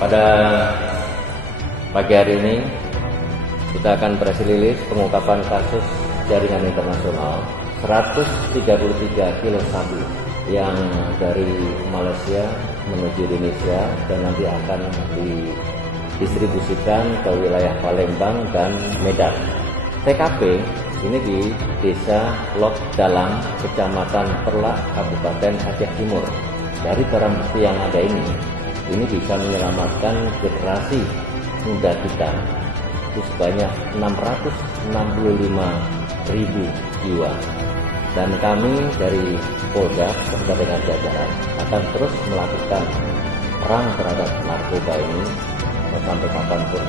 Pada pagi hari ini kita akan press release pengungkapan kasus jaringan internasional 133 kilo sabu yang dari Malaysia menuju Indonesia dan nanti akan didistribusikan ke wilayah Palembang dan Medan. TKP ini di Desa Lok Dalam, Kecamatan Perlak, Kabupaten Aceh Timur. Dari barang bukti yang ada ini bisa menyelamatkan generasi muda kita itu sebanyak 665.000 jiwa. Dan kami dari Polda serta dengan jajaran akan terus melakukan perang terhadap narkoba ini sampai kapanpun.